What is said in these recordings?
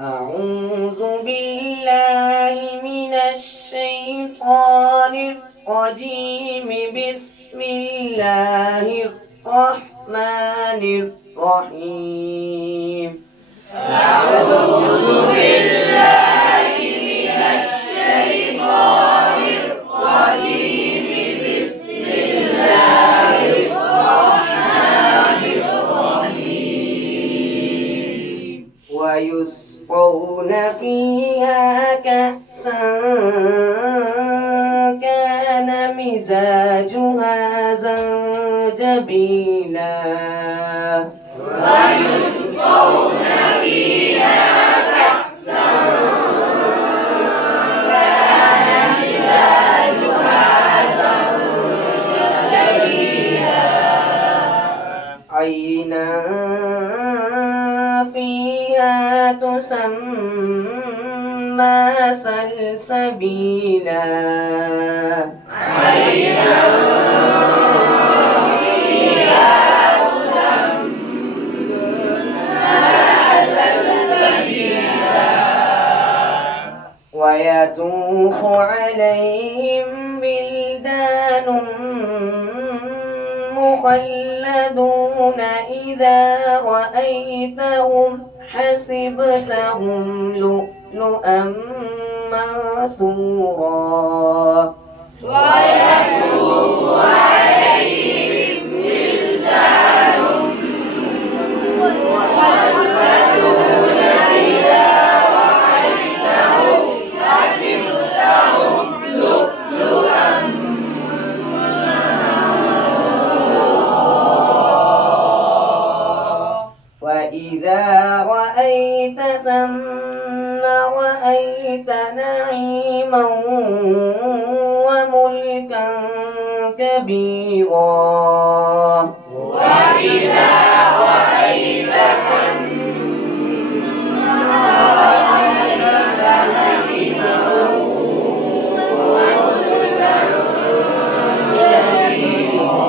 أعوذ بالله من الشيطان الرجيم. بسم الله الرحمن الرحيم. أعوذ بالله من الشيطان الرجيم. بسم الله الرحمن الرحيم. ويسقون فيها كأسا كان مزاجها زنجبيلا. ويسقون فيها كأسا كان مزاجها زنجبيلا. عينا فيها تسمى سلسبيلا. عينا فيها ويطوف عليهم بلدان مخلدون إذا رأيتهم حسبتهم لؤلؤا منثورا. ويطوف عليهم بلدان مخلدون إذا رأيتهم حسبتهم لؤلؤا منثورا. وإذا رأيت ثم رأيت نعيما وملكا كبيرا. وإذا رأيت ثم رأيت نعيما وملكا كبيرا.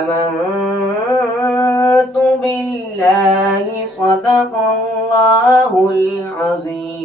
آمنت بالله صدق الله العظيم.